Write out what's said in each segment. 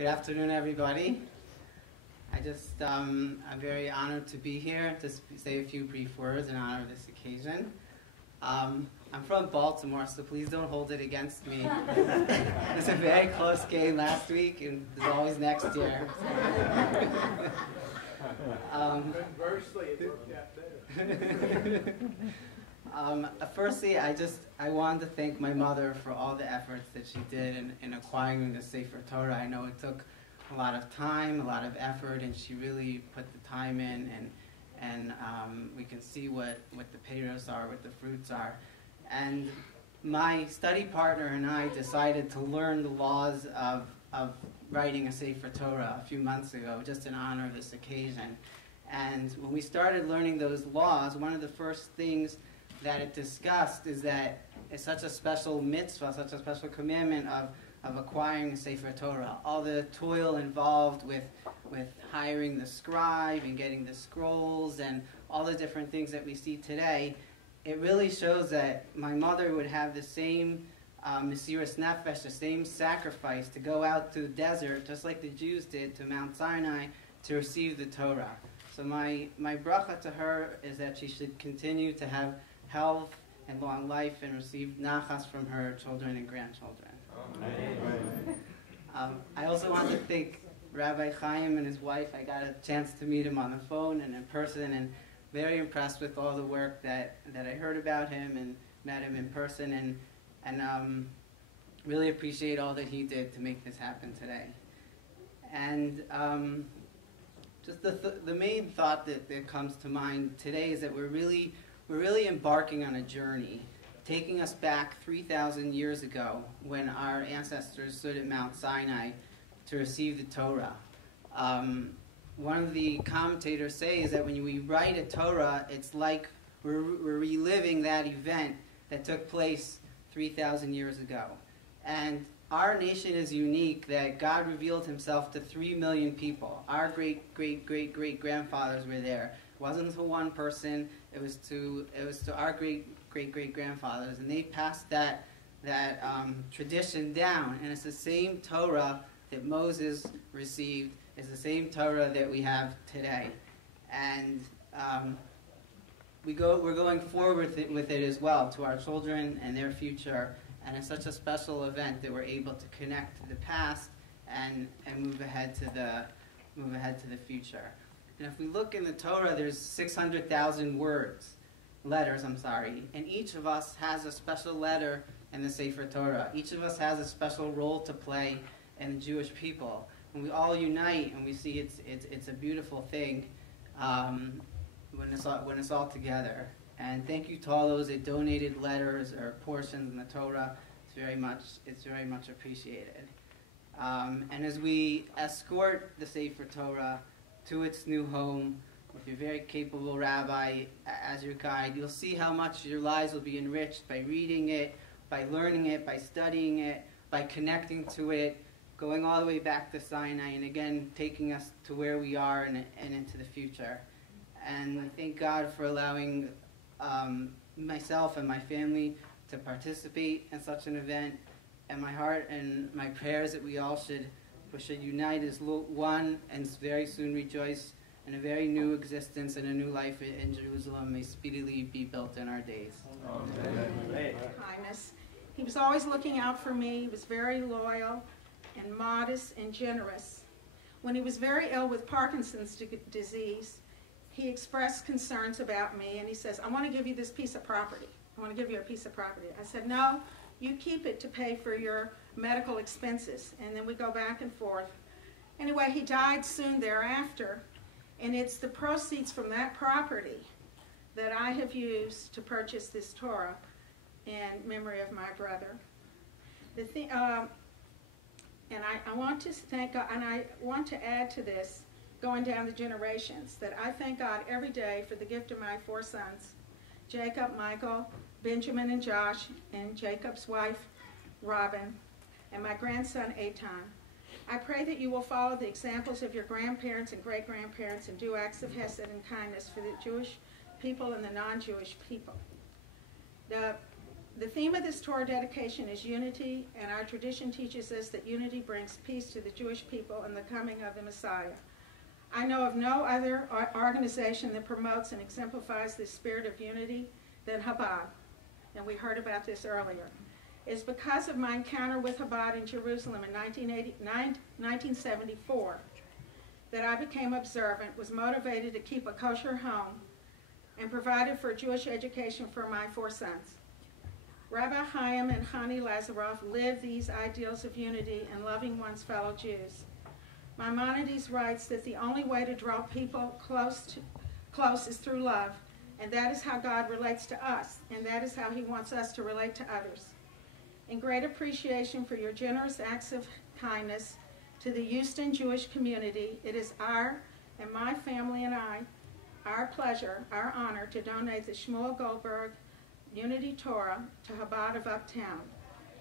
Good afternoon, everybody. I'm very honored to be here to say a few brief words in honor of this occasion. I'm from Baltimore, so please don't hold it against me. It was a very close game last week, and there's always next year. Conversely, it worked out there. Firstly, I wanted to thank my mother for all the efforts that she did in acquiring the Sefer Torah. I know it took a lot of time, a lot of effort, and she really put the time in, and we can see what the payros are, what the fruits are. And my study partner and I decided to learn the laws of writing a Sefer Torah a few months ago, just in honor of this occasion. And when we started learning those laws, one of the first things that it discussed is that it's such a special mitzvah, such a special commandment of acquiring a Sefer Torah. All the toil involved with hiring the scribe and getting the scrolls and all the different things that we see today, it really shows that my mother would have the same Mesiras Nefesh, the same sacrifice to go out to the desert, just like the Jews did, to Mount Sinai, to receive the Torah. So my bracha to her is that she should continue to have health and long life and receive nachas from her children and grandchildren. I also want to thank Rabbi Chaim and his wife. I got a chance to meet him on the phone and in person, and very impressed with all the work that I heard about him and met him in person, and really appreciate all that he did to make this happen today. And just the main thought that comes to mind today is that we're really embarking on a journey, taking us back 3,000 years ago when our ancestors stood at Mount Sinai to receive the Torah. One of the commentators says that when we write a Torah, it's like we're reliving that event that took place 3,000 years ago. And our nation is unique that God revealed himself to 3 million people. Our great-great-great-great-grandfathers were there. It wasn't to one person, it was to our great-great-great-grandfathers, and they passed that tradition down. And it's the same Torah that Moses received. It's the same Torah that we have today. And we're going forward with it as well to our children and their future. And it's such a special event that we're able to connect to the past and move ahead to the future. And if we look in the Torah, there's 600,000 letters, and each of us has a special letter in the Sefer Torah. Each of us has a special role to play in the Jewish people. And we all unite, and we see it's a beautiful thing when it's all together. And thank you to all those that donated letters or portions in the Torah. It's very much appreciated. And as we escort the Sefer Torah to its new home with your very capable rabbi as your guide, you'll see how much your lives will be enriched by reading it, by learning it, by studying it, by connecting to it, going all the way back to Sinai, and again taking us to where we are and into the future. And I thank God for allowing myself and my family to participate in such an event, and my heart and my prayers that we should unite as one and very soon rejoice in a very new existence and a new life in Jerusalem may speedily be built in our days. Amen. Kindness. He was always looking out for me. He was very loyal and modest and generous. When he was very ill with Parkinson's disease, he expressed concerns about me, and he says, I want to give you this piece of property. I want to give you a piece of property. I said, no, you keep it to pay for your medical expenses. And then we go back and forth. Anyway, he died soon thereafter, and it's the proceeds from that property that I have used to purchase this Torah in memory of my brother. And I want to thank God, and I want to add to this, going down the generations, that I thank God every day for the gift of my 4 sons, Jacob, Michael, Benjamin, and Josh, and Jacob's wife, Robin, and my grandson, Eitan. I pray that you will follow the examples of your grandparents and great-grandparents and do acts of hesed and kindness for the Jewish people and the non-Jewish people. The theme of this Torah dedication is unity, and our tradition teaches us that unity brings peace to the Jewish people and the coming of the Messiah. I know of no other organization that promotes and exemplifies this spirit of unity than Chabad, and we heard about this earlier. It is because of my encounter with Chabad in Jerusalem in 1974 that I became observant, was motivated to keep a kosher home, and provided for Jewish education for my 4 sons. Rabbi Chaim and Chani Lazaroff lived these ideals of unity and loving one's fellow Jews. Maimonides writes that the only way to draw people close is through love, and that is how God relates to us, and that is how he wants us to relate to others. In great appreciation for your generous acts of kindness to the Houston Jewish community, it is our, and my family and I, our pleasure, our honor to donate the Shmuel Goldberg Unity Torah to Chabad of Uptown.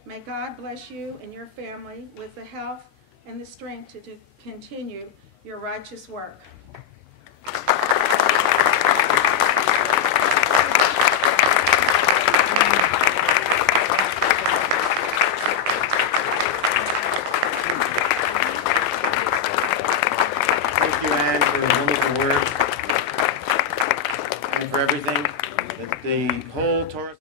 May God bless you and your family with the health and the strength to continue your righteous work. Thank you, Anne, for the wonderful words and for everything. That the whole Torah